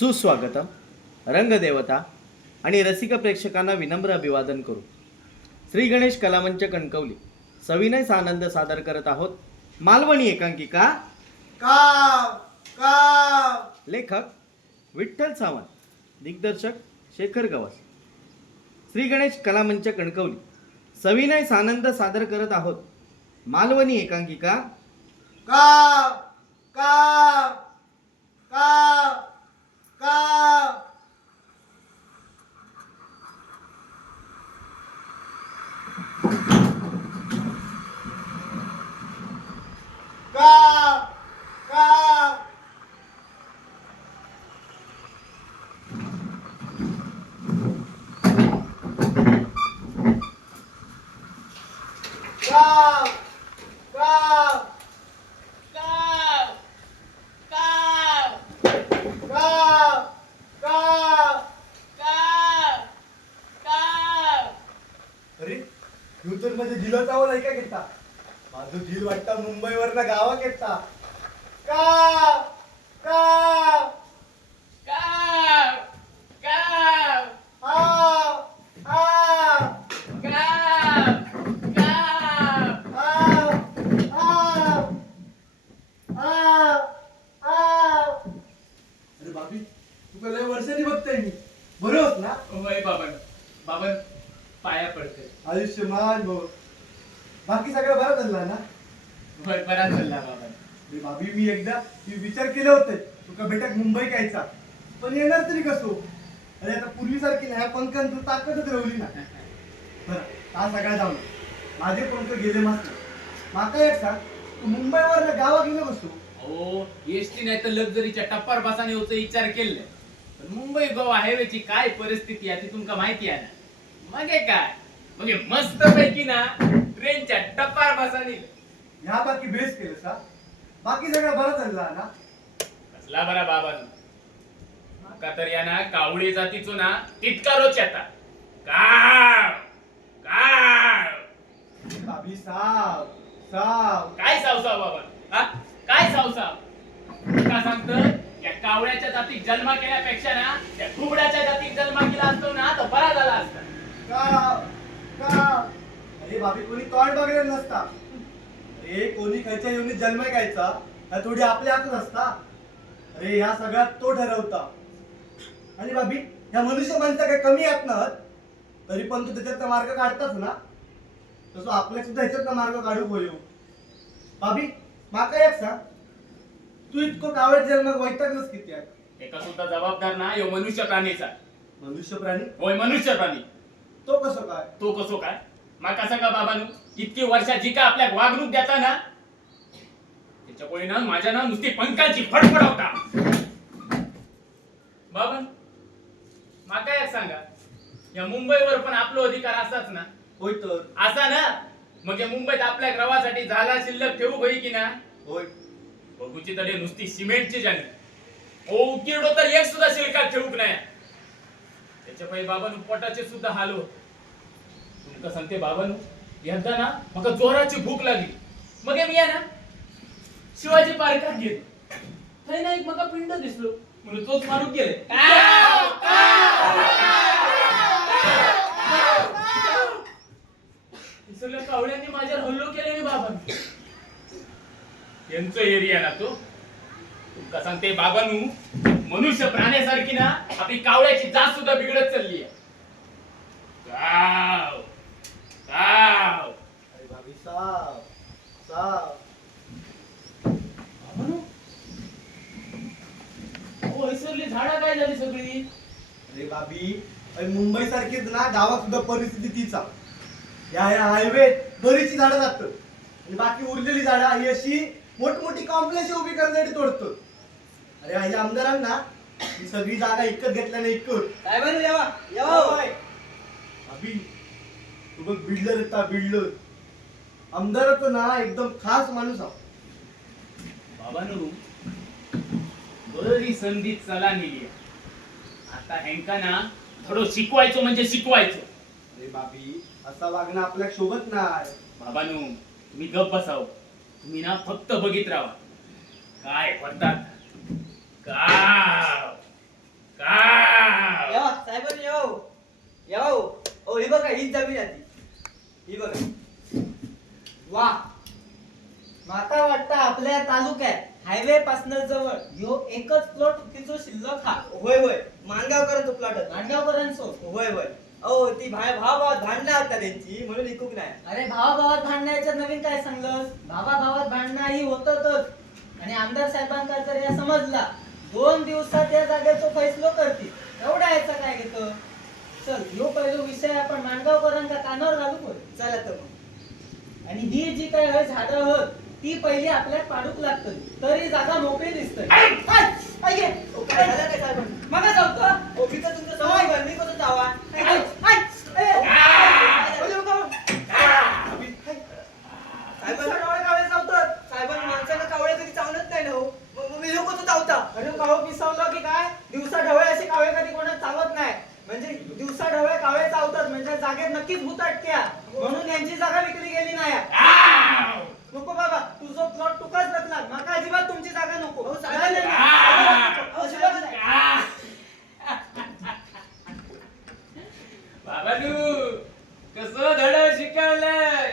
सुस्वागतम. रंगदेवता आणि रसिक प्रेक्षकांना विनम्र अभिवादन करू. श्री गणेश कलामंच कणकवली सविनय आनंद सादर करत आहोत मालवणी एकांकिका काव काव. लेखक विठ्ठल सावंत, दिग्दर्शक शेखर गवस. श्री गणेश कलामंच कणकवली सविनय आनंद सादर करत आहोत मालवणी एकांकिका काव काव काव काव. काव काव काव काव काव काव काव काव. अरे तू तर मध्ये दिलाच आवाज ऐका घेता. माझं दिल वाटता मुंबईवर ना गावा घेता. काव काव आव आव आव आव आव आव. अरे बाबी तू लय वर्षांनी बघताय मी. बरं होत ना? वय बाबन बाबन पाया पडते. आयुष्यमान भाऊ. बाकी सगळं बरं चालला ना? वय बरा चालला बाबन. अरे बाबी मी एकदा विचार केले होते तुका बेटा मुंबई यायचा, पण येणार तरी कसो? अरे आता पूर्वीसारखी नाही पंखान तू ताकदच रवली ना. बरं हा सगळा जाऊन माझे पंख गेले मस्त. माका एक सांग, तू मुंबईवर ना गावा गेलो कसो? हो एसटी नाही तर लक्झरीच्या टप्पर बसाने होतं विचार केले. पण मुंबई गोवा हायवेची काय परिस्थिती आहे ती तुमका माहिती आहे ना. मग काय म्हणजे मस्त पैकी ना ट्रेनच्या टप्पर बसाने ह्या बाकी बेस केलं सा. बाकी सगळं बरं चालला ना? कसला बरा बाबन. माका तर या ना कावळी जातीचो ना तितका रोच येता. काव काव. बाबी साव साव. काय सावसाव बाबा हा काय सावसाव का सांगत या कावळ्याच्या जातीत जन्म केल्यापेक्षा ना त्या कुबड्याच्या जातीत जन्म केला असतो ना तर बरा झाला असता. काव काव. अरे बाबी कोणी तोंड बघलेलं नसता. अरे कोणी खायच्या येऊन जन्म घ्यायचा ह्या थोडी आपल्या हातच असता. अरे ह्या सगळ्यात तो ठरवता. आणि बाबी ह्या मनुष्य माणसा काही कमी आहेत ना, तरी पण तू त्याच्यात मार्ग काढताच ना. तसं आपल्या सुद्धा ह्याच्यात मार्ग काढू होयो. बाबी माका एक सांग, तू इतकं कावळ्यात जन्म वैतागलंस किती आहे? एका सुद्धा जबाबदार ना यो मनुष्य प्राणीचा. मनुष्य प्राणी होय मनुष्य प्राणी. तो कसं काय? तो कसो काय माका सांगा बाबानू. इतकी वर्षा जी का आपल्या वागणूक देता ना त्याच्यामुळे ना माझ्या ना नुसती पंखाची फडफड होता. बाबन माका एक सांगा, या मुंबईवर पण आपला अधिकार असाच ना? होय तर. असा ना मग या मुंबईत आपल्या ग्रवासाठी झाला शिल्लक ठेवू होई की ना? होय. बघूची तडे नुसती सिमेंटची जाणी. ओ उकिरडो तर एक सुद्धा शिल्लक ठेवूक नाही. त्याच्यामुळे बाबानू पोटाचे सुद्धा हाल होत. तुमका सांगते बाबानू, एकदा ना मका जोराची भूक लागली. मग मी या ना शिवाजी पार्कात गेलो. थंय ना एक मका पिंड दिसलो म्हणून तोच मारून गेले. सगळ्या कावळ्यांनी माझ्यावर हल्लो केले बाबा. यांचं एरिया ना तो. तुमका सांगते बाबानू, मनुष्य प्राण्यासारखी ना आपली कावळ्याची जात सुद्धा बिघडत चालली आहे. गाव गाव. अरे बाबी साव साव. बाबानू ओ हैसरली झाडा काय झाली सगळी? अरे बाबी मुंबई सारखीच ना गावात सुद्धा परिस्थिती तीचा. या हायवे बरीचशी झाडं जातात आणि बाकी उरलेली झाडं ही अशी मोठमोठी कॉम्प्लेक्स उभी करण्यासाठी तोडतो. अरे ह्या आमदारांना ही सगळी जागा इकत घेतल्याने इकत काय बनू यावा अभि तू बघ बिल्डर येता बिल्डर. आमदार तो ना एकदम खास माणूस आहे. बाबानू बरी संधी चला नेली. आता हेंका ना थोडं शिकवायचो म्हणजे शिकवायचो. अरे बाबी असा वागणं आपल्या शोभत नाही. बाबानू तुम्ही गप्प बसाव. तुम्ही ना फक्त बघित राहा काय करतात. गाव आपल्या तालुक्यात हायवे पासन जवळ ह्यो एकच प्लॉट तिचो शिल्लक हा. होय होय मानगावकरांचो प्लॉट होता. मांडवकरांचो. होय होय अहो ती भावात भांडणं होता त्यांची म्हणून इकूक नाही. अरे भावाभावात भांडण्याचं नवीन काय सांगलंस? भावाभावात भांडणं ही होतच. आणि आमदार साहेबांका जर या समजला 2 दिवसात या जागेचो फैसलो करतील. एवढा याचा काय घेतो? चल ह्यो पहिलो विषय आपण मांडगावकरांका कानावर घालू होय. चला तर मग. आणि ही जी काही हय झाडं होत ती पहिली आपल्याला पाडूक लागतली तरी जागा मोकळी दिसतली. ओ, काय झालं काय साहेब? मग जाऊतो. ओ, मी तर तुमचं सवय भर, मी कसं जावा? साहेबांनी माणसाला कावळे कधी चावलत नाही ना हो. मग मी लोक तो चावता. अरे कावळ पिसवलं की काय? दिवसा ढवळे असे कावळे कधी कोणाला चावत नाही. म्हणजे दिवसा ढवळे कावळे चावतात म्हणजे जागेत नक्कीच भूत अटक्या. म्हणून यांची जागा विकली गेली नाही. नको बाबा तुझं प्लॉट तुकाच रखला. माका अजिबात तुमची जागा नको. अहो, नाही, नाही, नाही. अहो, साहेब, बाबानू कसं धड शिकवलंय.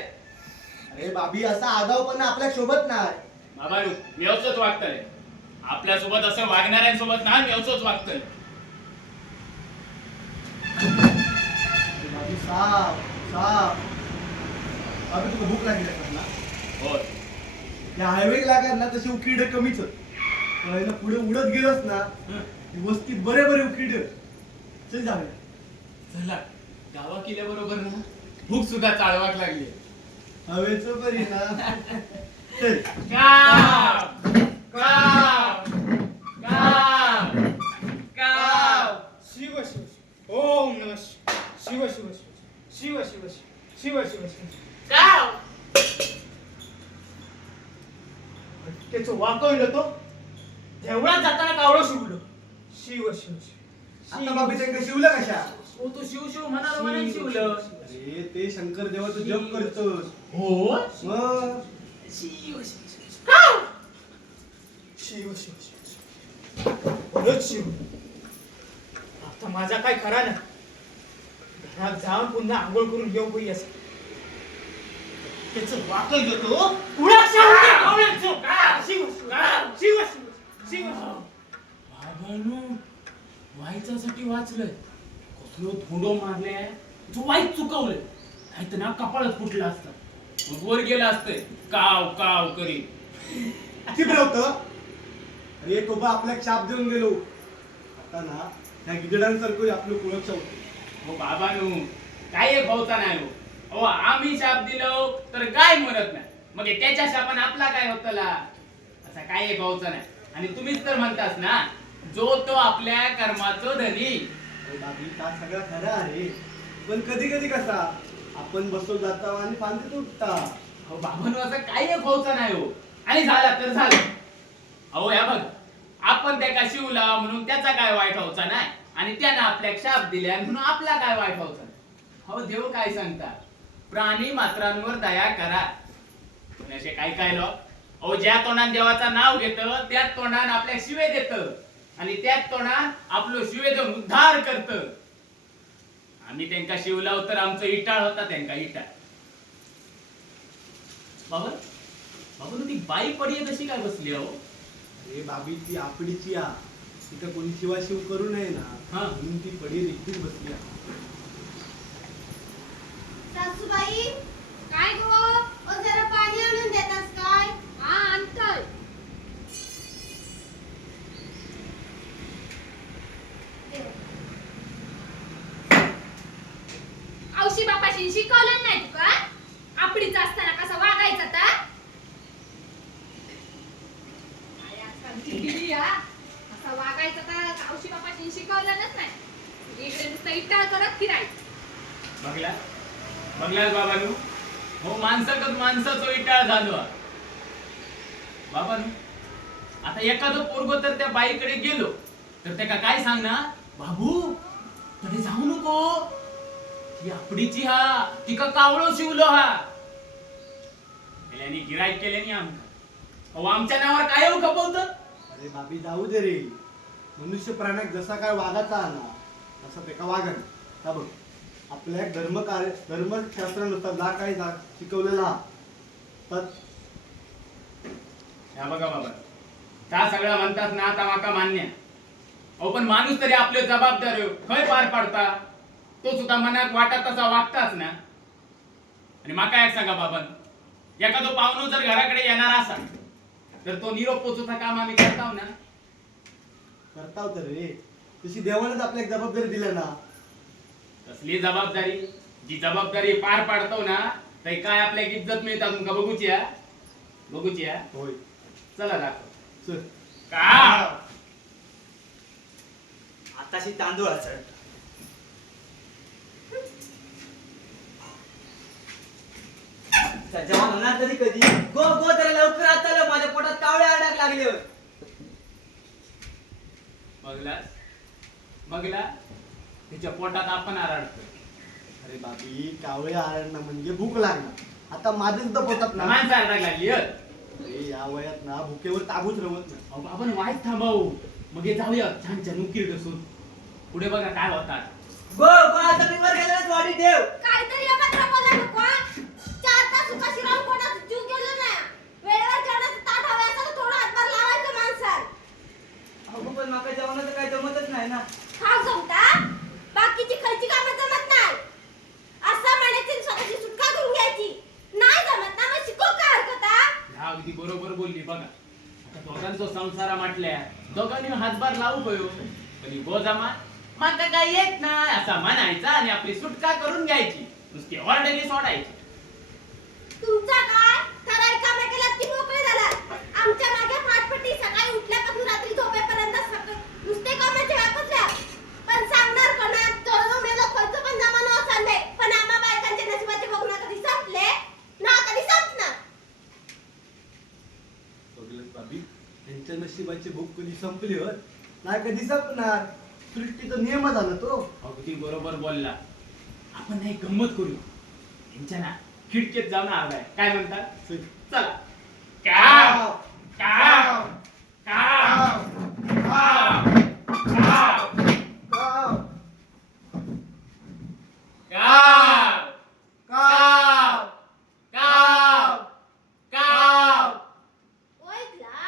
अरे बाबी असा आगाऊपणा आपल्या शोभत नाही. बाबानू व्यवस्थित वागतलंय. आपल्यासोबत असं वागणाऱ्यांसोबत ना व्यवस्थित वागतलंय. अरे बाबी साप साप. बाबी तुला भूक लागली असेल ना? होय या हायवे लागायला ना तशी उकिरडे कमीच होत. पण ना पुढे उडत गेलोस ना ती वस्तीत बरे बरे उकिरडे. चल जाऊया. चला गावा केल्याबरोबर ना भूक सुद्धा चाळवाक लागली. हवेचं बरी ना. चल. काव काव काव काव. शिव शिव ओम नमः शिव शिव शिव शिव शिव शिव शिव शिव काव. त्याचं वाकवलं तो देवळात जाताना कावळं शिवलं. शिव शिव शिव आता बाबी त्यांना शिवलं कशा? ओ तू शिव शिव म्हणाला म्हणून शिवलं. अरे ते शंकर देवाचं जप करतोस. हो मग शिव शिव शिव शिव शिव बरंच शिव. आता माझा काय खरा ना. घरात जाऊन पुन्हा आंघोळ करून घेऊन पोई असं त्याचं वाकवलं तो उडा शाहूच्या कावळ्याचं. शिव शिव शिव शिव शिव बाबांनो व्हायच्यासाठी वाचलंय. कसलो धोंडो मारले तू वाईट चुकवलंय. नाही तर ना कपाळच फुटलं असतं. मग वर गेलं असतंय काव काव करी. किती होतं? अरे तो बा आपल्या शाप देऊन गेलो. आता ना त्या गिजडांसारखं आपलं कुळक्षा होतं. हो बाबांनो काय एक भावता नाही हो. अहो आम्ही शाप दिलो तर काय म्हणत नाही. मग हे त्याच्या शापान आपला काय होतला असा काय एक भावचा नाही. आणि तुम्हीच तर म्हणतास ना जो तो आपल्या कर्माचो धनी. अरे बाबी का सगळा खरा आहे. पण कधी कधी कसा आपण बसतो जाता आणि फांदी तुटता. अहो बाबांनो असं काही एक भावचा नाही हो. आणि झाला तर झालं. अहो या बघ आपण त्याका शिवला म्हणून त्याचा काय वाईट व्हायचा नाही. आणि त्यानं आपल्या शाप दिल्या म्हणून आपला काय वाईट व्हायचा नाही. अहो देव काय सांगता प्राणी मात्रांवर दया करा. पण असे काय काय लोक अहो ज्या तोंडान देवाचं नाव घेतं त्याच तोंडान आपल्या शिवे देतं. आणि त्याच तोंडान आपलं शिवे देऊन उद्धार करतं. आम्ही त्यांका शिवलाव तर आमचं इटाळ होता त्यांका इटाळ. बाबा बाबा ती बाई पडी कशी काय बसली अहो. अरे बाबी ती आपडीची आ. तिथं कोणी शिवाशिव करू नये ना हा. म्हणून ती पडी देखील बसली आहे. सासूबाई काय गो ओ जरा पाणी आणून देतास काय? हा आणतोय. औशी बापाशी शिकवलं नाही तुका? आपडीचा असताना कसा वागायचा तर? काय आजकालची पिढी हा? असा वागायचा तर औशी बापाशी शिकवलंच नाही. इकडे नुसतं इटाळ करत फिरायचं. बघला बघलास बाबानू. हो माणसाकच माणसाचं इटाळ झालो. बाबानू आता एखादं पोरगो तर त्या बाईकडे गेलो तर त्याका काय सांगणार बाबू तरी जाऊ नको. ही आपडीची हा तिका कावळो शिवलो हा. त्याने गिराईक केल्याने आमका. अहो आमच्या नावावर काय हो खपवत. अरे बाबी जाऊ दे रे. मनुष्य प्राण्याक जसा काय वागाचा आला तसा त्याका वागण. का बघ आपल्या धर्मशास्त्रानुसार जा काय शिकवलेला तर ह्या बघा बाबा, त्या सगळं म्हणतात ना आता माका मान्य. अहो पण माणूस तरी आपले जबाबदार खय पार पाडता, तो सुद्धा मनात वाटत तसा वागताच ना. आणि माका एक सांगा बाबा, एखादो पाहुणो जर घराकडे येणार असा तर तो निरोप पोचूचा काम आम्ही करताव ना. करताव तर रे, तशी देवानेच आपल्याला जबाबदारी दिल्या ना. तसली जबाबदारी, जी जबाबदारी पार पाडतो ना तर काय आपल्याला इज्जत मिळतात तुमका बघूची हा? बघूची हा? होय. चला दाखव. चल. का आताशी तांदूळ असं जेव्हा म्हणणार तरी कधी गो गो जरा लवकर आता आलं, माझ्या पोटात कावळे अडक लागले. बघला तिच्या पोटात आपण आरडतो. अरे बाबी, कावळे आरणं म्हणजे भूक लागणार. आता माझंच तर पोटात ना. माणसं आरडायला लागली हं. अरे या वयात ना भुकेवर ताबूच रवत नाही. अहो आपण वाईट थांबवू, मग हे जाऊया छान छान उकीर डसून. पुढे बघा काय होतात. गो गो आता मी वर गेलेलाच वाढी ठेव. काहीतरी अभद्र बोला नको हा. 4 तास उपाशी राहून कोणाचा जीव गेलो नाही. वेळेवर जेवणाचं ताट हवं असेल तर थोडं हातभार लावायचं माणसाला. अगो पण माका जेवणाचं काही जमतच नाही ना. खाऊ जमता बाकीची खर्ची कामं जमत नाही. असं म्हणायचं स्वतःची सुटका करून घ्यायची. नाही जमत ना मग शिकव काय हरकत हा? ह्या अगदी बरोबर बोलली बघा. आता दोघांचा संसारा म्हटल्या दोघांनी हातभार लावू गयो. पण गोजामा माका काय येत नाही असा म्हणायचा आणि आपली सुटका करून घ्यायची. नुसती ऑर्डरी सोडायची. तुमचा काय ठराविक कामं केलात की मोकळे झालात. आमच्या मागे फाटफटी सकाळी उठल्यापासून रात्री झोपेपर्यंत नुसते कामाचे व्यापच व्याप. पण सांगणार कोणा जळून मेलो खर्च पण जमा न चालले. पण आम्हा बायकांचे नशिबाचे बघून कधी संपले ना कधी संपणार. बघलंच बाबी, त्यांच्या नशिबाची भूक कधी संपली होत नाही कधी संपणार. सृष्टीचा नियम झाला तो. अगदी बरोबर बोलला. आपण नाही गंमत करू. त्यांच्या ना खिडकीत जाऊन आलाय काय म्हणतात. चला. काव काव काव काव काव काव काव काव. ओळखला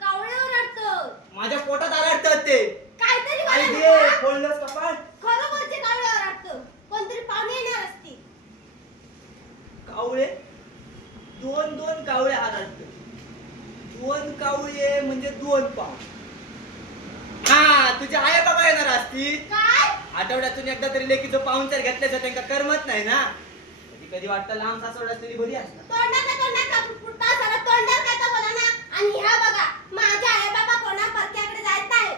कावळे ओरडतो. माझ्या पोटात आरडतात ते. काहीतरी आई बोला दे नको. फोडलंस कपाळ. खरं बोलते कावळे ओरडतो. कोणतरी पाहुणे येणार असतील. कावळे 2 कावळे आरडतात. 2 कावळे म्हणजे 2 पाव. हा तुझे आई बाबा येणार असतील. काय आठवड्यातून एकदा तरी लेकीचं पाहुणचार घेतल्याचं त्यांना करमत नाही ना. कधी कधी वाटतं लांब सासवड असलेली बरी असतात. तोंडात फुटता सारा तोंडावर काय तर बोला ना. आणि ह्या बघा माझ्या आई बाबा कोणा परक्याकडे जायत नाही.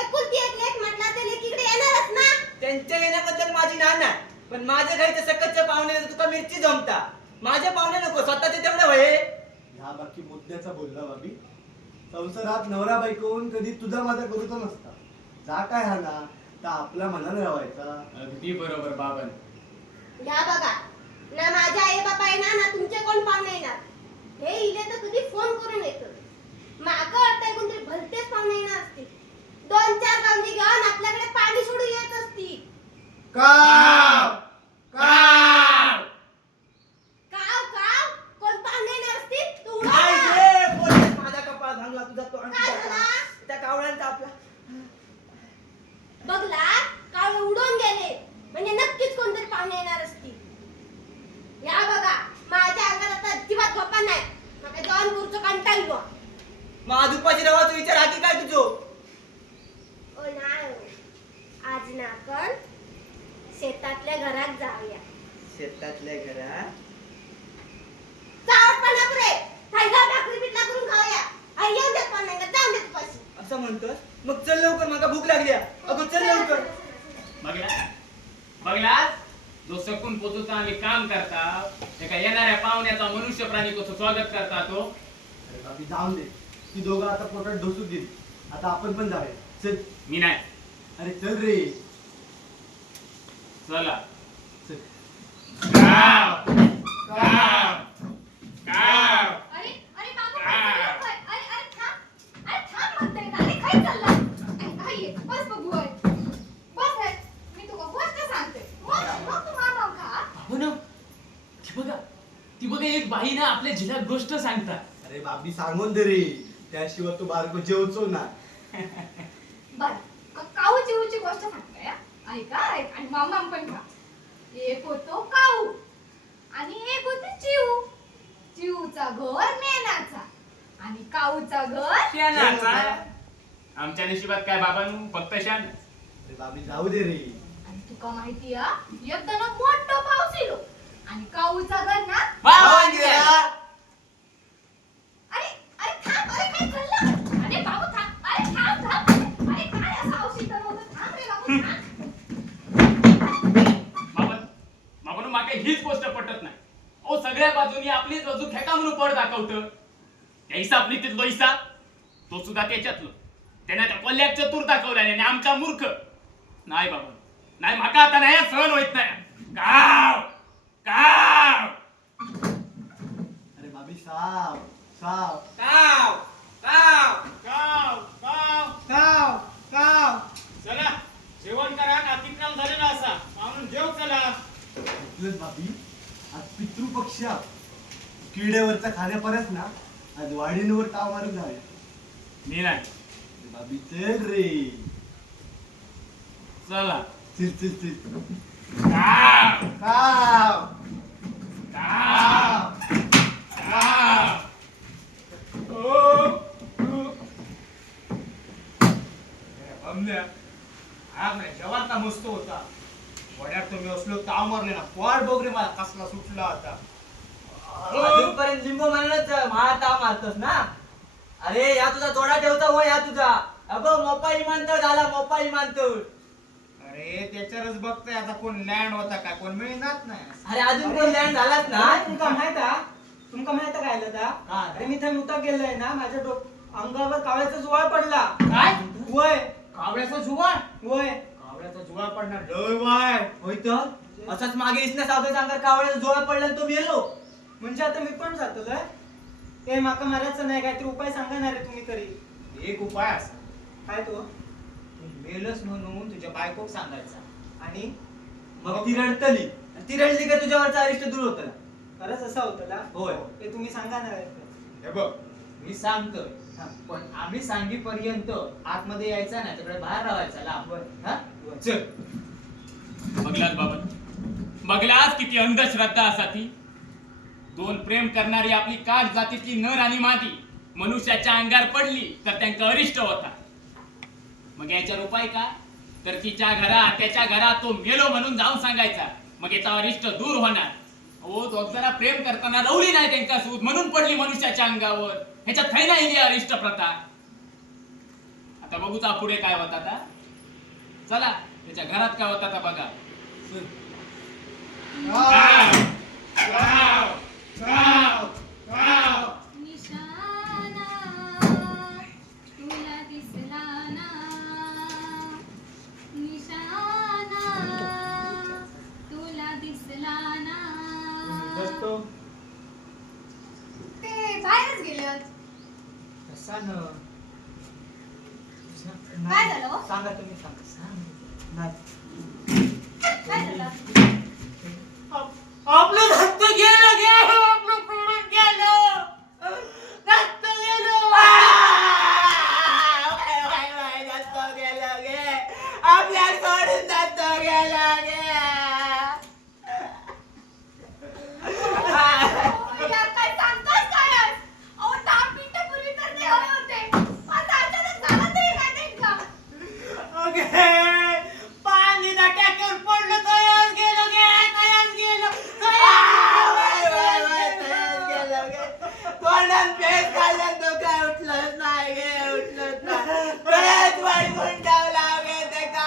एकुलती एक लेक म्हटला ते लेकीकडे येणारच ना. त्यांच्या येण्याबद्दल माझी नान आहे. पण माझ्या घरचे सकतचे पाहुणे तुका मिरची जमता. माझे पाहुणे नको, स्वतःचे तेवढे होय. ह्या बाकी मुद्द्याचा बोलला बाबी. संसारात नवरा बायकोन कधी तुझा माझा करूच नसता. जा काय हा ना तर आपल्या मनाने राहायचा. अगदी बरोबर बाबन. ह्या बघा ना माझ्या आई बाबा येणार ना तुमचे कोण पाहुणे येणार. हे इले तर कधी फोन करून येतो. मागं वाटतंय कोणतरी भलतेच पाहुणे येणार असतील. 2-4 गांधी घेऊन आपल्याकडे पाणी सोडून येत असतील. काव काव काव काव कोण पाहुणे येणार असतील. तू उडव आई ना. दे फोडलंस माझा कपाळ भांगला तुझा तो काय झाला? त्या कावळ्यांचा आपला. बघला कावळे उडून गेले म्हणजे नक्कीच कोणतरी पाहुणे येणार असतील. या बघा माझ्या अंगात आता अजिबात गप्पा नाही. मला जाऊन पुढचं कंटाळलो. मग दुपारची रवाचा विचार हाती काय तुझो. ओ नाही हो. आज ना आपण शेतातल्या घरात जाऊया. शेतातल्या घरात चावटपणा पुरे खायला भाकरी पिठला करून खाऊया. आई येऊन देत पण नाही का जाऊन देत पाशी. असं म्हणतोस. मग चल लवकर, मला भूक लागली आहे. अगं चल लवकर. बघला जो सकून पोचूचा आम्ही काम करता ते काय येणाऱ्या पाहुण्याचा मनुष्य प्राणी कसं स्वागत करता तो. अरे बाबी जाऊन दे. ती दोघं आता पोटात ढोसून देईल. आता आपण पण जाऊया. चल. मी नाही. अरे चल रे. चला. चल. काव काव काव. अरे अरे बाबा काय चाललंय? अरे अरे थांब. अरे थांब म्हणते ना. अरे काय चाललंय? अरे ये बस बघू होय. बस रे. मी तुला गोष्ट सांगते. मग तू मानव का? हो ना. ती बघा एक बाई ना आपल्या जिल्ह्यात गोष्ट सांगतात. अरे अरे बाबी सांगून दे रे, त्याशिवाय तू बारको जेवचो ना. बर काऊ चिवची गोष्ट सांगते हा. ऐका आणि मामा पण खा. एक होतो काऊ आणि एक होती चिऊ. चिऊचा घर मेनाचा आणि काऊचा घर शेणाचा. आमच्या नशिबात काय बाबांनो, फक्त शान. अरे बाबी जाऊ दे रे. आणि तुका माहिती हा एकदा ना मोठं पाऊस येलो आणि काऊचा घर ना वाहून गेला. अरे अरे थांब अरे काय चाललं अरे बाबू थांब अरे थांब थांब अरे काय असं औषध नव्हतं थांब रे बाबू थांब बाबांनो मागे हीच गोष्ट पटत नाही. ओ सगळ्या बाजूनी आपलीच बाजू खेका म्हणून पड दाखवतं. त्या हिसाब नीतीतलो हिसाब तो सुद्धा त्याच्यातलो. त्याने त्या कोल्ह्याक चतुर दाखवला आणि आमचा मूर्ख. नाही बाबा नाही, माका आता नाही सहन होत नाही. गाव गाव. अरे बाबी साव साव. काव काव गाव गाव. काव काव. चला जेवण करा, अतिक्रम झालेला असा म्हणून जेव चला. ऐकलंस बाबी, आज पितृपक्ष किड्यावरचा खाण्यापर्यंत ना आज वाढींवर ताव मारून जावे. मी नाही. अरे बाबी चल रे. चला. चल चल चल. गाव साव गाव गाव. जेवणचा मस्त होता. वड्यात तुम्ही असलो ताव मारले ना, पोट बघ रे मला कसला सुटला होता. अजूनपर्यंत लिंबू म्हणूनच मला ताव मारतोस ना. अरे या तुझा जोडा ठेवता हो या तुझा. अगो मोपा इमानतोड झाला, मोपा इमानतोड. अरे त्याच्यावरच बघतोय आता कोण लँड होता काय, कोण मिळणार नाही. अरे अजून कोण लँड झालाच ना. तुमका माहित हा तुमका माहित काय झालं ता? काय? अरे मी थंय मुताक गेलोय ना, माझ्या अंगावर कावळ्याचा जुवाळ पडला. काय वय कावळ्याचा जुगार? वय कावळ्याचा जुगार पडणार लय वाय. होय तर असंच मागे इसने सावतेच अंगावर कावळ्याचा जोळ पडला आणि तो मेलो. म्हणजे आता मी पण जातोय. ते माका मारायचं नाही, काहीतरी उपाय सांगा ना रे तुम्ही तरी. एक उपाय असा, काय तो? तू मेलस म्हणून तुझ्या बायकोक सांगायचा. आणि मग ती रडतली. ती रडली का तुझ्यावरचा अरिष्ट दूर होता. खरंच असं होतं ना? होय. ते तुम्ही सांगा ना रे. हे बघ मी सांगतोय, हा. पण आम्ही सांगीपर्यंत आतमध्ये यायचा नाही, तिकडे बाहेर राहायचा लांब. हा? चल. बघलाच बाबा, बघलाच किती अंधश्रद्धा असा ती. दोन प्रेम करणारी आपली काट जातीतली नर आणि मादी मनुष्याच्या अंगार पडली तर त्यांचा अरिष्ट होता. मग याच्यावर उपाय का? तर तिच्या घरात त्याच्या घरात तो मेलो म्हणून जाऊन सांगायचा. मग याचा अरिष्ट दूर होणार. ओ दोघांना प्रेम करताना रवली नाही त्यांका सूद म्हणून पडली मनुष्याच्या अंगावर. ह्याच्यात काही नाही ही अरिष्ट प्रथा. आता बघूचा पुढे काय होता आता. चला त्याच्या घरात काय होता बघा. गाव, गाव, गाव, गाव. निशाना तुला दिसला ना. निशाना तुला दिसला ना. ते बाहेरच गेल्यात. कसा न काय झालं हो? सांगा तुम्ही सांगा. काय झालं? आपलं रक्त गेलं गेलं आपलं पडून गेलं. रक्त गेलं. रक्त गेलं गे. आपल्या सोडून रक्त गेलं गे. यार काय सांगतोस काय आज? अहो 10 मिनिटापूर्वी तर ते हवे होते. आता अचानक झालं तरी काय त्यांचा? पाणी टाक्यावर पडलं तयार गेलं गे. तयार गेलं. तोंडात पेट खाल्लं तो काय उठलंच नाही गे. उठलंच नाही. वाईट गुंडावला गे ते का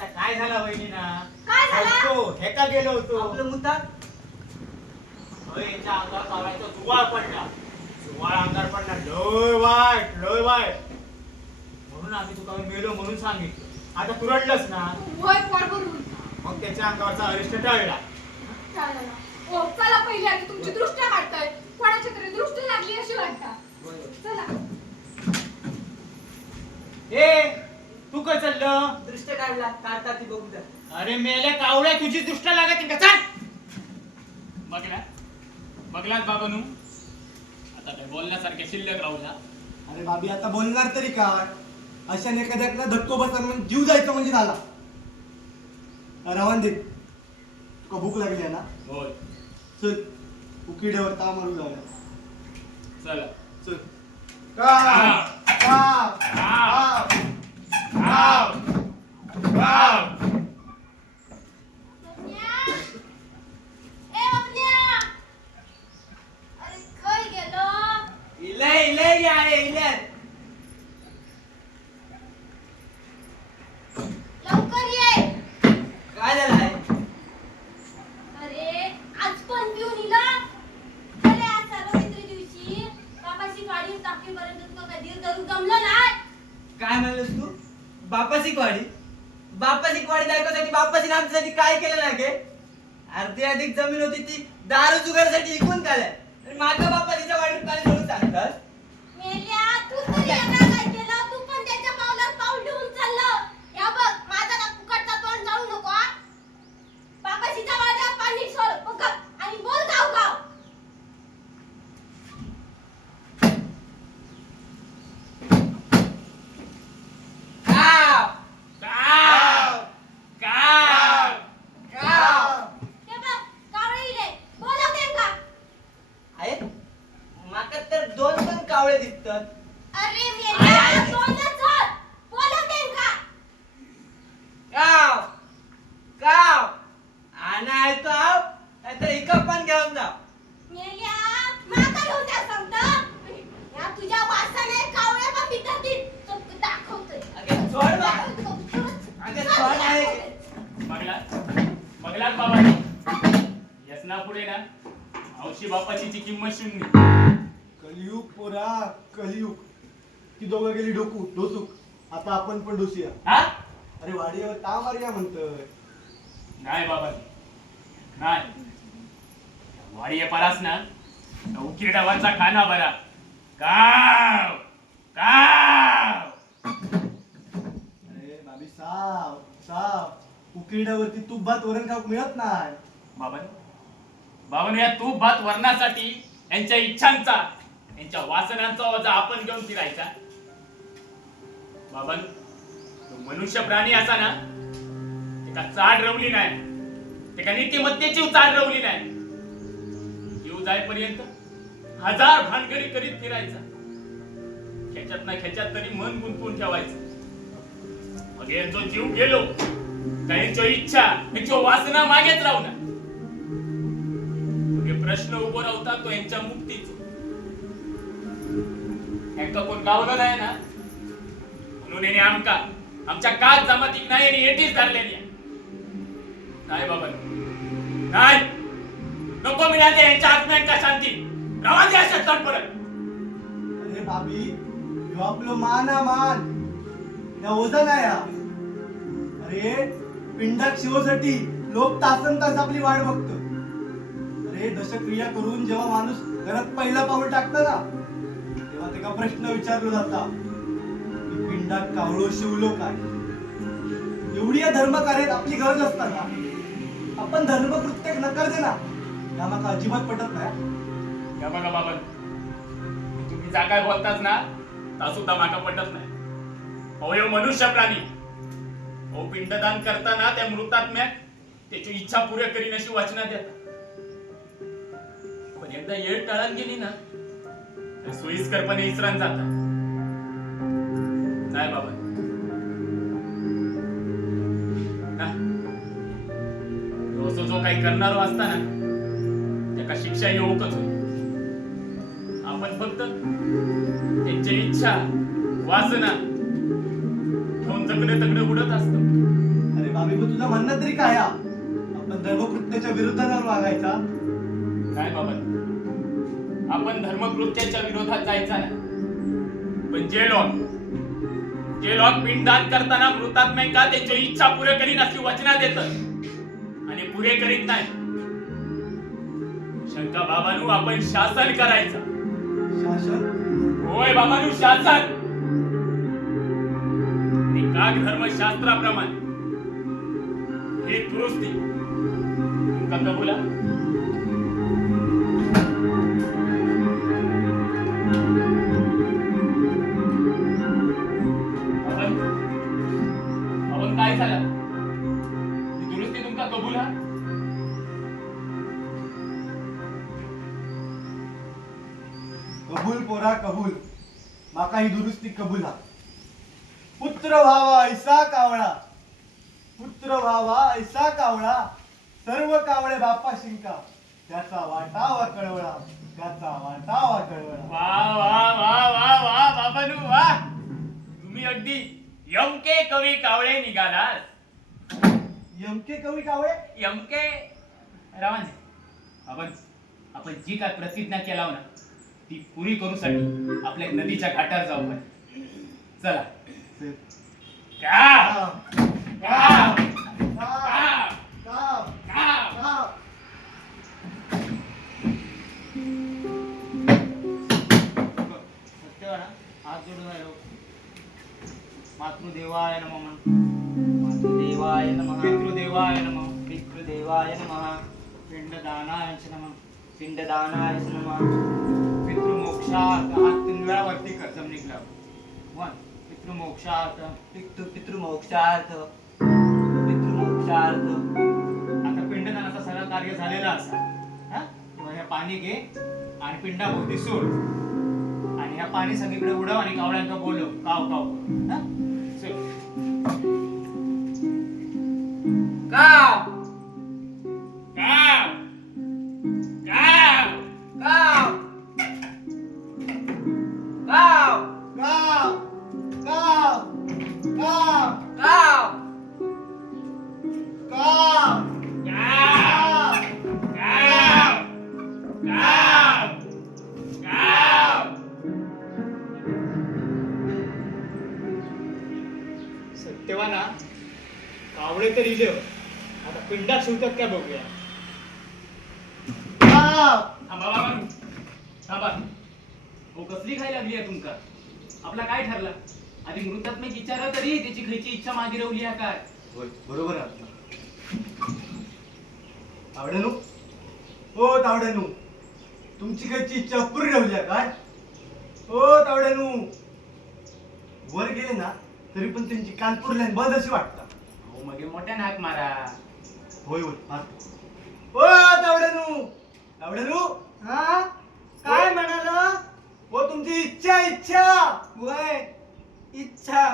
आता काय झाला वहिनीना? काय झाला? तो हेका गेलो होतो. आपलं मुद्दा होय, याच्या अंगावर कावळ्याचा जुवाळ पडला. जुवाळ अंगावर पडला. लय वाईट, लय वाईट. म्हणून आम्ही तुका मेलो म्हणून सांगितलं. आता तू रडलंस ना, वय पोट भरून मग त्याच्या अंगावरचा अरिष्ट टळला. चालेल. ओ चला पहिले आधी तुमची दृष्टी काढताय. कोणाची तरी दृष्टी लागली अशी वाटता. चला. ए, तू काय चाललं? दृष्ट काढला काढता ती बघू द्या. अरे मेल्या कावळ्या, तुझी दृष्ट लागत का? चाल. बघलात बाबानू, आता काय बोलण्यासारख्या शिल्लक राहुला. अरे बाबी आता बोलणार तरी काय? अशाने एखाद्याला धक्को बसणार म्हणजे जीव जायचं म्हणजे झाला. रावण दे, तुका भूक लागली आहे ना? होय, चल उकिड्यावर ता मारू जाऊया. चला. चल. काव, काव, काव, काव. ए बबल्या, अरे काय गेलो? इले आहे इले. लवकर ये. काय झालं आहे? अरे आज पण पिऊन इला. अरे आज सार्वजनिक दिवशी बाबाची गाडी टाकीपर्यंत तुका काय धीर धरून जमलं नाही. काय म्हणलंस तू? बापाची वाडी? बापाची वाडी दाखवण्यासाठी बापाची आमच्यासाठी काय केलं ना गे? अर्धी अधिक जमीन होती ती दारू जुगारासाठी विकून काढल्या. आणि माझ्या बापाच्या वाडीत काय म्हणून सांगतात? मेल्या, तू तरी आता काय केलं? तू पण त्याच्या पावलावर पाऊल ठेवून चाललं. या बघ, माझा ना फुकटचा तोंड जाऊ नको हा. बाबाची जवळ जा, पाणी सोड, फुकट आणि बोल गाव गाव. काव! काव! काव! काव! हे बघ, कावळे इले. बोलव त्यांका. आहे? माका तर दोन दोन कावळे दिसतात. अरे मेल्या, दोनच आहेत. बोलव त्यांका. काव! काव! आणा आहे तो आव, नाहीतर इका पण घेऊन जा. मेल्या, माका घेऊन जा सांगतं. या तुझ्या वासाने कावळे पण बिथरतील. तो दाखवतोय. अगं सोड बा. अगं सोड आहे. बघलात बाबांनी, यसना पुढे ना औशी बापाची किंमत शून्य. कलियुग पोरा, कलियुग. ती दोघं गेली डोसूक. आता आपण पण डोसूया. हा? अरे वाडीवर ता मारूया म्हणतोय. नाही बाबा, नाही. वाडी परास ना उकिरडावांचा खाना बरा. काव! काव! अरे बाबी साव, साव. उकिरड्यावरती तूप भात वरण खाऊ मिळत नाही. बाबांनो, या तूप भात वर्णासाठी यांच्या इच्छांचा, यांच्या वासनांचा वजा आपण घेऊन फिरायचा. बाबांनो, तो मनुष्य प्राणी असा ना, त्याला चाड रवली नाही, त्याला नीतिमत्तेची चाड रवली नाही. जीव जाईपर्यंत हजार भानगडी करीत फिरायचा. खेच्यात ना खेच्यात तरी मन गुंतवून ठेवायचं. मग यांचा जीव गेलो का यांच्या इच्छा, यांच्या वासना मागेच राहू ना. प्रश्न उभो राहता तो यांच्या मुक्तीचा. यांका कोण गावलं नाही ना, म्हणून याने आमच्या काग जमातीक नाही आणि एटीच धरलेली आहे. नाही बाबा, नाही. नको मिळाले यांच्या आत्म्यांका शांती. राहा द्या शेतात परत. अरे बाबी, ह्यो आपलं मान हा मान. या ओझा नाही हा. अरे पिंडाक शिवसाठी लोक तासन तास आपली वाट बघतो. अरे दशक्रिया करून जेव्हा माणूस घरात पहिला पाऊल टाकतो ना, तेव्हा त्याला प्रश्न विचारला जाता की पिंडात कावळो शिवलो काय. एवढी या धर्म कार्यात आपली गरज असताना आपण धर्मकृत्य नकार ना, या माका अजिबात पटत नाही. या बघा बाबा, तुम्ही जा काय बोलताच ना, ता सुद्धा माका पटत नाही. अहो मनुष्य प्राणी, अहो पिंडदान करताना त्या मृतात्म्याक त्याची इच्छा पुऱ्या करीन अशी वचना देतात. पण एकदा येळ टळान गेली ना, सोयीस्करपणे इसरान जातात. नाही बाबा, जो काही करणारो असता ना, त्याका शिक्षा येऊकच होईल. आपण फक्त त्यांच्या इच्छा वासना घेऊन तकडे उडत असतो. अरे तुझं म्हणणं तरी काय हा? आपण धर्मकृत्याच्या विरुद्धात वागायचा. काय बाबा, आपण धर्मकृत्याच्या विरोधात जायचा नाही, पण जे लोक पिंडदान करताना मृतात्म्यांका त्यांच्या इच्छा पुरे करीन अशी वचना देत आणि पुरे करीत नाही, शंका बाबांनो आपण शासन करायचं. शासन? होय बाबांनो, शासन. काग धर्मशास्त्राप्रमाणे हे दुरुस्ती तुमका कबूला? आपण काय झालं? ही दुरुस्ती तुमका कबूला? कबूल पोरा कबूल. माका ही दुरुस्ती कबूल हा. पुत्र व्हावा ऐसा कावळा, पुत्र व्हावा ऐसा कावळा, सर्व कावळे बापा शिंका, त्याचा वाटावा कळवळा, त्याचा वाटावा कळवळा. वा वा वा वा वा बाबानू वा, तुम्ही अगदी यमके कवी कावळे निघालात. यमके कवी कावळे? यमके रावण. आपण जी काय प्रतिज्ञा केला ना ती पुरी करूसाठी आपल्या नदीच्या घाटावर जाऊ. चला. काव, गाव काव, काव, गाव काव. सत्यवाना हात जोडून राहिलो. मातृदेवाय नमः म्हण. मातृदेवाय नमः. पितृदेवाय नमः. पितृदेवाय नमः. पिंडदानाय नमः. पिंडदानाय नमः. पितृमोक्षार्थ हात 3 वेळा वरती कर जमिनीला. वन. पितृमोक्षार्थ. पितृमोक्षार्थ. पितृमोक्षार्थ. आता पिंडदानाचा सगळा कार्य झालेला असा. हा? तेव्हा हे पाणी घे आणि पिंडाभोवती सोड आणि ह्या पाणी सगळीकडे उडव आणि कावळ्यांका बोलव. काव काव. हा? चल. काव काव काव काव काव काव, काव, काव, काव काव, गाव गाव गाव. सत्यवाना कावळे तर इले. आता पिंडात शिवतात काय बघूया. काव. थांबा बाबा, थांबा. हो, कसली खाय लागली आहे तुमका? आपला काय ठरला? आधी मृतात्म्याक विचारा तरी त्याची खायची इच्छा मागे रवली आहे काय? होय, बरोबर आहे. तावड्यानू, हो तावड्यानू, तुमची कायची इच्छा पुरी ठेवली आहे काय? हो तावड्यानू, वर गेले ना तरी पण त्यांची कान पुरल्यान बंद अशी वाटतात. हो, मग मोठ्या नाक मारा. होय होय मारतो. हो तावड्यानू, तावड्यानू, हा काय म्हणाला? हो तुमची इच्छा इच्छा. वय इच्छा.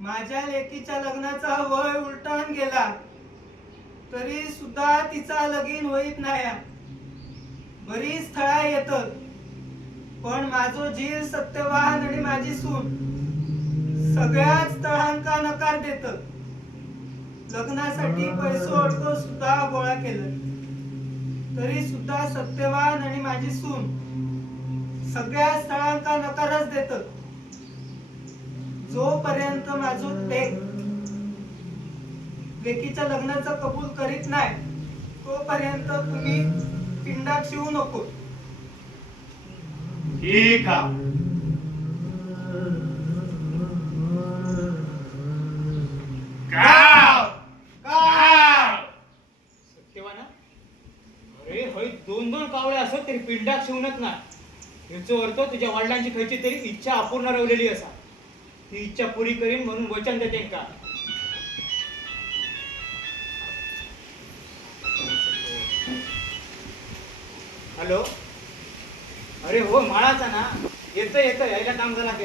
माझ्या लेकीच्या लग्नाचा वय उलटून गेला तरी सुद्धा तिचा लगीन होईत नाही. बरीच स्थळा येतात पण माझो जीव सत्यवान आणि माझी सून सगळ्याच स्थळांका नकार देतात. लग्नासाठी पैसो अडको सुद्धा गोळा केलं तरी सुद्धा सत्यवान आणि माझी सून सगळ्या स्थळांका नकारच देतात. जोपर्यंत माझो लेकीच्या लग्नाचं कबूल करीत नाही तोपर्यंत तुम्ही पिंडात शिवू नको. ठीक आहे. गाव काव. सत्यवाना अरे हय 2-2 कावळे असत तरी पिंडात शिवणत ना. याचा अर्थ तुझ्या वडिलांची खयची तरी इच्छा अपूर्ण राहिलेली असा. ती इच्छा पुरी करीन म्हणून वचन देते का? हॅलो. अरे हो माळाचा ना. येतं यायला काम झाला की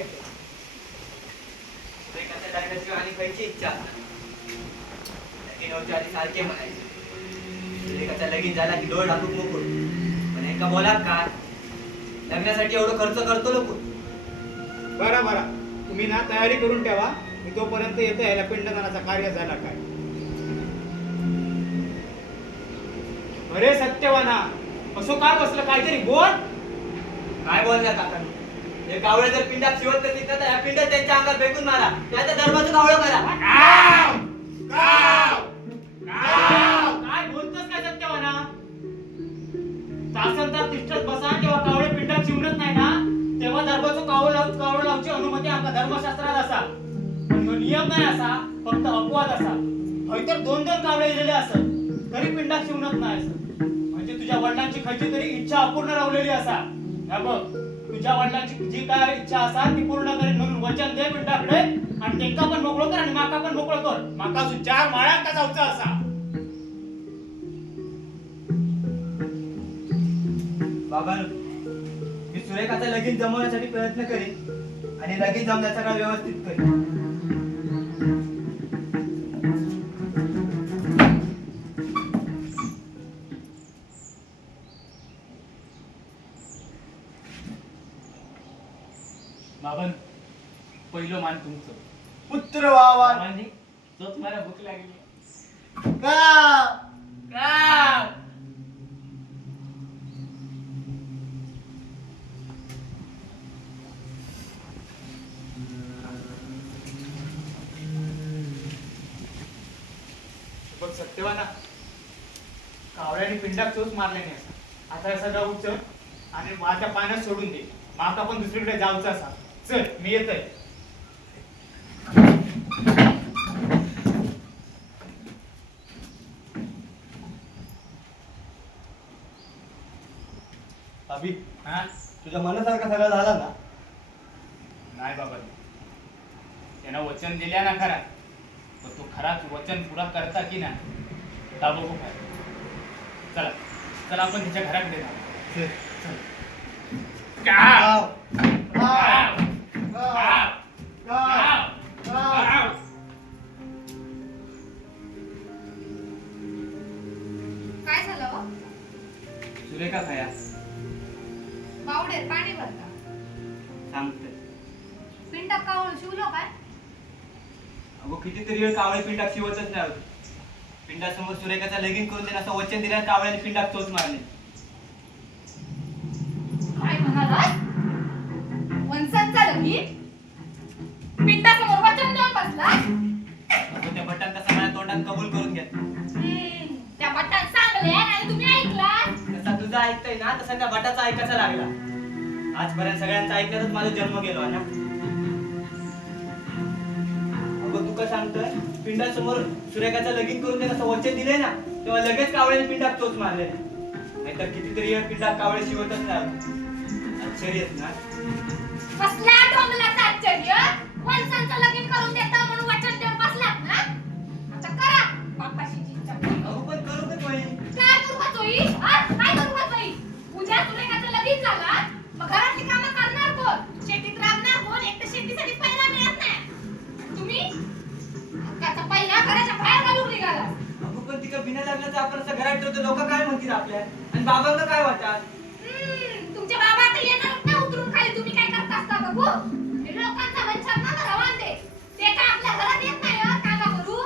आणि खायची इच्छा लगीन आधी सारखे म्हणायचे. एकाचा लगीन झाला की डोळ टाकून मोकळ. पण एका बोलात काय लग्नासाठी एवढं खर्च करतो लोक. बरा तुम्ही ना तयारी करून ठेवा. मी तोपर्यंत येतो यायला पिंडदानाचा कार्य झाला काय. अरे सत्यवाना असो काय बसलं काहीतरी बोल. काय बोलणार काका हे कावळे जर पिंडात शिवत नसतील तर या पिंडात त्यांच्या अंगात फेकून मारा त्या धर्माचं कावळं करा. काय बोलतोस काय सत्यवाना? तासन तास तिष्ठत बसा जेव्हा कावळे पिंडात शिवणत नाही ना तेव्हा दर्भाचं कावळ लावची अनुमती आमच्या धर्मशास्त्रात असा. पण ह्यो नियम नाही असा, फक्त अपवाद असा. हयतर 2-2 कावळे दिलेले असत तरी पिंडात शिवणत नाही असं. म्हणजे तुझ्या वडिलांची खयची तरी इच्छा अपूर्ण राहिलेली असा. ह्या बघ तुझ्या वडिलांची जी काय इच्छा असा ती पूर्ण करेन म्हणून वचन दे पिंडाकडे आणि त्यांका पण मोकळं कर आणि माका पण मोकळं कर. माका अजून 4 माळ्यांका जाऊचा असा. बाबा मी सुरेखाचं लगीन जमवण्यासाठी प्रयत्न करीन आणि लगीन जमण्याचा काळ व्यवस्थित करीन. बाबन पहिलं मान तुमचं. पुत्र व्हावा बाबांनी जो तुम्हाला भूक लागली का बघ सत्यवाना कावळ्याने पिंडात चोच मारले नाही असा. आता सगळं उचल आणि माझ्या पाण्यात सोडून दे. माका पण दुसरीकडे जाऊचा असा. चल मी येतोय. अभि हा तुझ्या मनासारखा सगळा झाला ना? नाही बाबा त्यानं वचन दिल्या ना खरा पण तो खराच वचन पुरा करता की ना ता बघू काय. चला चला आपण त्याच्या घराकडे जाऊ. गाव. गाव. गाव. गाव. गाव. काय झालं हो? सुरेखा खाया बावडेर पाणी भरता सांगते पिंटात कावळ शिवलो काय? अगो कितीतरी वेळ कावळे पिंडात शिवतच नाही होते. पिंडासमोर सुरेखाचं लगीन करून देण्याचं वचन दिल्याने कावळ्याने पिंडात चोच मारली. काय म्हणालास? वंशांचा लगीन पिंटासमोर वचन देऊन बसला? अगो त्या भटांचा सगळ्या तोंडात कबूल करून घेतला. त्या भटात सांगले आणि तुम्ही ऐकलात? जसा तुझा ऐकतोय ना तसा त्या भटाचा ऐकायचा लागला. आजपर्यंत सगळ्यांचा ऐकण्यातच माझा जन्म गेलो ना. अगं तू का सांगतोय पिंडासमोर सुरेखाचं लगीन करून दे असं वचन दिले ना तेव्हा लगेच कावळ्याने पिंडात चोच मारले. नाहीतर कितीतरी वेळ पिंडात कावळे शिवतच नाही. आश्चर्यच ना. कसल्या डोंगलाचं आश्चर्य? वंशांचं लगीन करून देता म्हणून वचन देऊन बसलात ना? आता करा बापाशी इच्छा. अगो पण करू दे बाई. काय करू का चोई? काय करू का चोई? उद्या सुरेखाचं लगीन झाला मग घरातली कामं करणार कोण? शेतीत राबणार कोण? एक तर शेतीसाठी पैसा मिळत नाही. तुम्ही हक्काचा पैसा घराच्या बाहेर घालून निघाला. अगो पण तिका बिना लग्नाचं आपण असं घरात ठेवतो लोक काय म्हणतील आपल्या आणि बाबांना काय वाटतात? तुमचे बाबा आता येणार नाही उतरून खाली. तुम्ही काय करता असता बघू? हे लोकांचा वंशात ना रवान दे. ते काय आपल्या घरात येत नाही हो काका करू.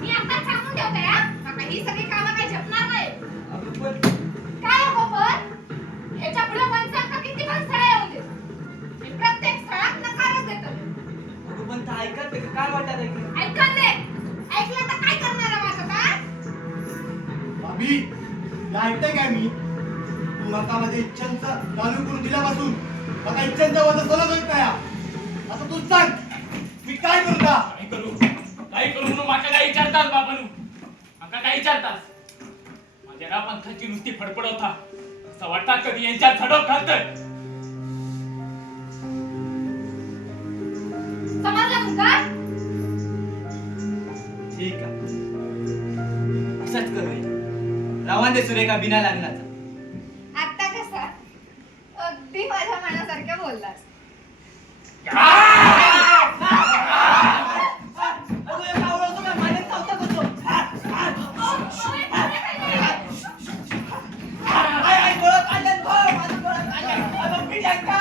मी आता सांगून ठेवते हा. काका ही सगळी कामं काही झेपणार नाही. अगो पण काय हो पण? ह्याच्या पुढे वंशांचा किती पण स्थळं येऊन दे. मी प्रत्येक स्थळात नकारच देतो. अगो पण ते ऐकत नाही का? काय वाटतात ऐकलं? ऐकून दे. ऐकलं तर काय करणार आहे माझं का? अभि ऐकतोय काय मी? तू माका माझ्या इच्छांचा चालू करून दिल्यापासून माका इच्छांचा वजन सलग होत नाही. आता तू सांग मी काय करू का? काय करू म्हणून माका काय विचारतास बाबानू? माका काय विचारतास? माझ्या रापंथाची नुसती फडफडवता असं वाटतात कधी यांच्या झडप घालतोय. समजलं तुमका? ठीक आहे असंच करूया. रवान दे सुरेखा बिना लग्नाचं. आता कसा? अगदी माझ्या मनासारख्या बोललास. अगो हे कावळं असं काय माझ्यात चावतं कसं? आय आय गोळा काढल्यात गं. माझं गोळा काढल्यात. अगं पिढ्या का?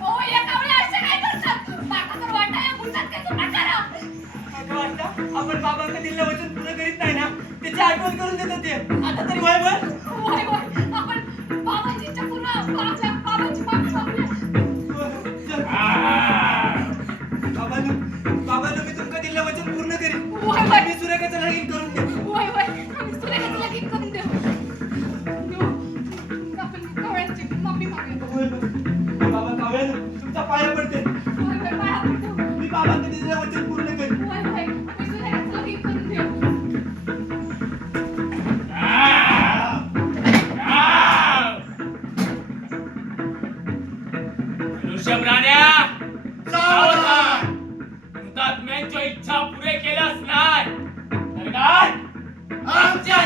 ओ, या कावळ्या असं काय करतात? माका तर वाटाया बुलतात का तू नका. असं वाटतं आपण बाबांना दिलेलं वचन पूर्ण करीत नाही ना त्याची आठवण करून देतो ते आता तरी वय बघ होय होय आपण बाबाची इच्छा पूर्ण आपल्या बाबाची मागणी मागूया. बाबांना मी तुमका दिलेलं वचन पूर्ण करीन होय होय मी सुरेखाचं लगीन करून देतो होय होय आम्ही सुरेखाचं लगीन करून देऊ. आपण कवळ्यांची माफी मागूया. बाबा कावळे तुमचा पाया पडते होय होय पाया पडतो. मी बाबांना दिलेलं वचन पूर्ण करीन होय होय आम्ही सुरेखाचं लगीन करून देऊ. ऋषभराण्या सावधान! हुतात्म्यांच्या इच्छा पुरे केल्यास नाही तर काय आमच्या